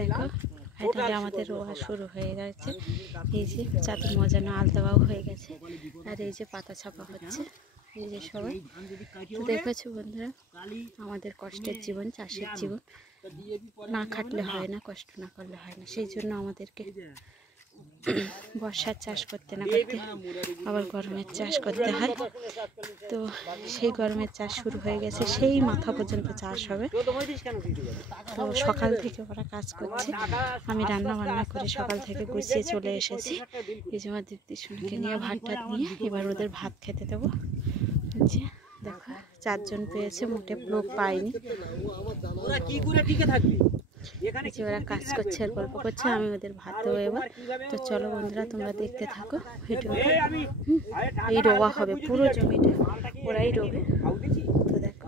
দেখো ফাইনালি আমাদের রোয়া শুরু হয়ে গেছে। এই যে চাদর মজানো আল দেওয়াও হয়ে গেছে, আর এই যে পাতা ছাপা হচ্ছে। এই যে সবাই তো দেখেছো বন্ধুরা, আমাদের কষ্টের জীবন, চাষের জীবন, না খাটলে হয় না, কষ্ট না করলে হয় না। সেই জন্য আমাদেরকে বর্ষার চাষ করতে না করতে আবার গরমের চাষ করতে হয়। তো সেই গরমের চাষ শুরু হয়ে গেছে, সেই মাথা পর্যন্ত চাষ হবে। তো সকাল থেকে ওরা কাজ করছে, আমি রান্না বান্না করে সকাল থেকে গুছিয়ে চলে এসেছি। এই যে আমার দিদি শুনকে নিয়ে ভাত টাত নিয়ে এবার ওদের ভাত খেতে দেবো। যে দেখো 4 জন পেয়েছে, মোটে লোক পায়নি। যে ওরা কাজ করছে আর গল্প করছে, আমি ওদের ভাত দেবো এবার। তো চলো বন্ধুরা, তোমরা দেখতে থাকো ভিডিওটা। এই রোয়া হবে পুরো জমিটা, ওরাই রোবে। তো দেখো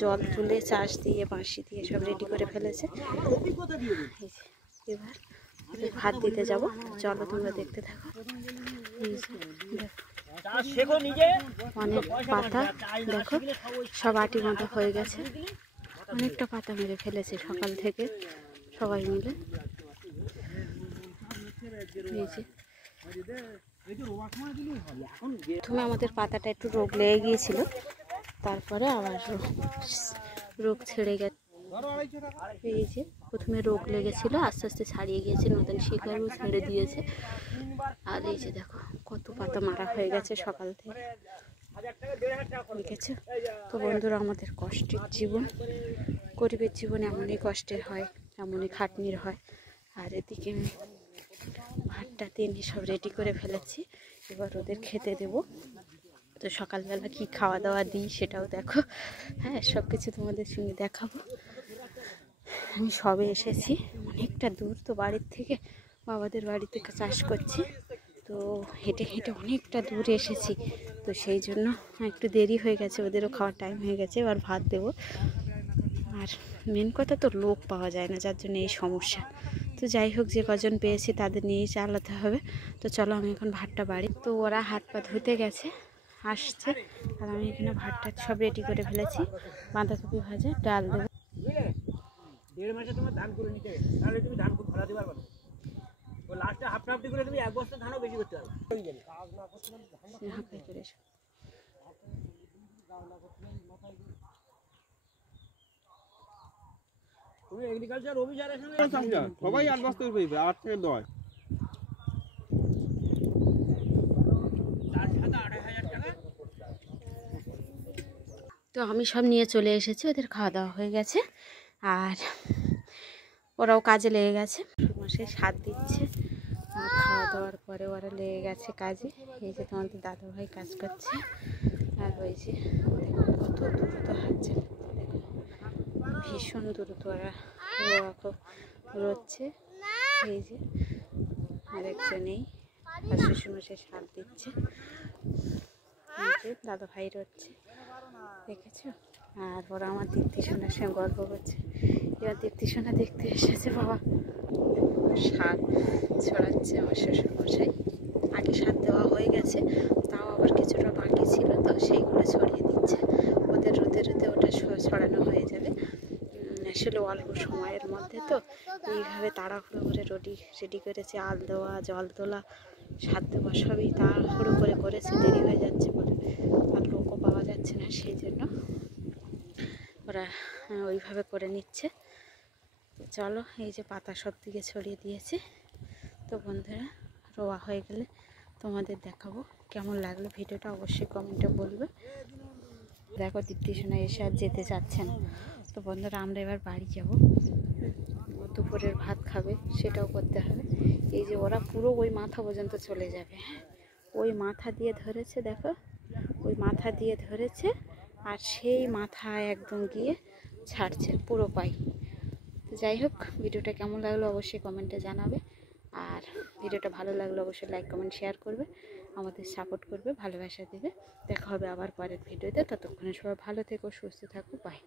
জল তুলে চাষ দিয়ে বাঁশি দিয়ে সব রেডি করে ফেলেছে। এবার ওদের ভাত দিতে যাবো, চলো তোমরা দেখতে থাকো। অনেক পাতা দেখো, সব আটি মাথা হয়ে গেছে, অনেকটা পাতা মেরে ফেলেছে সকাল থেকে সবাই মিলে। প্রথমে আমাদের পাতাটা একটু রোগ লেগে গিয়েছিল, তারপরে আবার রোগ ছেড়ে গেছে। এই যে প্রথমে রোগ লেগেছিল, আস্তে আস্তে ছাড়িয়ে গিয়েছে, নতুন শিকড়ও ছেড়ে দিয়েছে। আর এই যে দেখো কত পাতা মারা হয়ে গেছে সকাল থেকে, দেখেছো? তো বন্ধুরা, আমাদের কষ্টের জীবন, গরিবের জীবন এমনই কষ্টের হয়, এমনই খাটনির হয়। আর এদিকে আমি ভাতটা এনে সব রেডি করে ফেলেছি, এবার ওদের খেতে দেব। তো সকালবেলা কি খাওয়া দাওয়া দিই সেটাও দেখো, হ্যাঁ সব কিছু তোমাদের সঙ্গে দেখাবো। আমি সবে এসেছি, অনেকটা দূর তো বাড়ির থেকে, বাবাদের বাড়ি থেকে চাষ করছি। তো হেঁটে হেঁটে অনেকটা দূরে এসেছি, তো সেই জন্য একটু দেরি হয়ে গেছে, ওদেরও খাওয়ার টাইম হয়ে গেছে। এবার ভাত দেবো। আর মেন কথা তো লোক পাওয়া যায় না, যার জন্য এই সমস্যা। তো যাই হোক, যে কজন পেয়েছি তাদের নিয়েই চালাতে হবে। তো চলো আমি এখন ভাতটা বাড়ি। তো ওরা হাত পা ধুতে গেছে, আসছে, আর আমি এখানে ভাতটা সব রেডি করে ফেলেছি। বাঁধাকপি ভাজা, ডাল দেবো। 1.5 মাসে তোমার ধান করে নিতে, তাহলে তুমি ধান খুব ভালো দিবার পারো। ও লাস্টে হাফ করে তুমি 1 বস্তা ধানও বেশি করতে পারবে। কাজ না করছিলাম হাফাই করে এসো। তুমি এগ্রিকালচার অফিসারের সঙ্গে সবাই 8 বস্তা করে পাইবে, 8 থেকে 10 তো আমি সব নিয়ে চলে এসেছি, ওদের খাওয়া দাওয়া হয়ে গেছে, আর ওরাও কাজে লেগে গেছে। মাসে সাত দিচ্ছে, আর খাওয়া দাওয়ার পরে ওরা লেগে গেছে কাজে। এই যে তোমাদের দাদাভাই কাজ করছে, আর ওই যে দেখো কত দ্রুত হাঁটছে, দেখো ভীষণ দ্রুত ওরা রোচ্ছে। এই যে আরেকজনেই আর শ্বশুরমশাই সার দিচ্ছে, এই যে দাদাভাই রচ্ছে, দেখেছো? আর ওরা আমার দীপ্তি সোনার সঙ্গে গল্প করছে। এবার দীপ্তি সোনা দেখতে এসেছে, বাবা শাক ছড়াচ্ছে আমার শ্বশুরমশাই। আগে সার দেওয়া হয়ে গেছে, তাও আবার কিছুটা বাকি ছিল, তো সেইগুলো ছড়িয়ে দিচ্ছে। ওদের রোদে রোদে ওটা ছড়ানো হয়ে যাবে আসলে অল্প সময়ের মধ্যে। তো এইভাবে তাড়াহুড়ো করে রেডি করেছে, আল দেওয়া, জল তোলা, সার দেওয়া সবই তাড়াহুড়ো করে করেছে, দেরি হয়ে যাচ্ছে বলে, আর লোকও পাওয়া যাচ্ছে না, সেই জন্য ওরা ওইভাবে করে নিচ্ছে। তো চলো, এই যে পাতা সব দিকে ছড়িয়ে দিয়েছি। তো বন্ধুরা, রোয়া হয়ে গেলে তোমাদের দেখাবো। কেমন লাগলো ভিডিওটা অবশ্যই কমেন্টে বলবে। দেখো দীপ্তি সোনা এসে আর যেতে চাচ্ছে না। তো বন্ধুরা, আমরা এবার বাড়ি যাব, দুপুরের ভাত খাবে, সেটাও করতে হবে। এই যে ওরা পুরো ওই মাথা পর্যন্ত চলে যাবে, ওই মাথা দিয়ে ধরেছে, দেখো ওই মাথা দিয়ে ধরেছে, আর সেই মাথা একদম গিয়ে ছাড়ছে পুরো পাই। তো যাই হোক, ভিডিওটা কেমন লাগলো অবশ্যই কমেন্টে জানাবে, আর ভিডিওটা ভালো লাগলে অবশ্যই লাইক কমেন্ট শেয়ার করবে, আমাদের সাপোর্ট করবে, ভালোবাসা দেবে। দেখা হবে আবার পরের ভিডিওতে, ততক্ষণে সবাই ভালো থেকো, সুস্থ থাকো, বাই।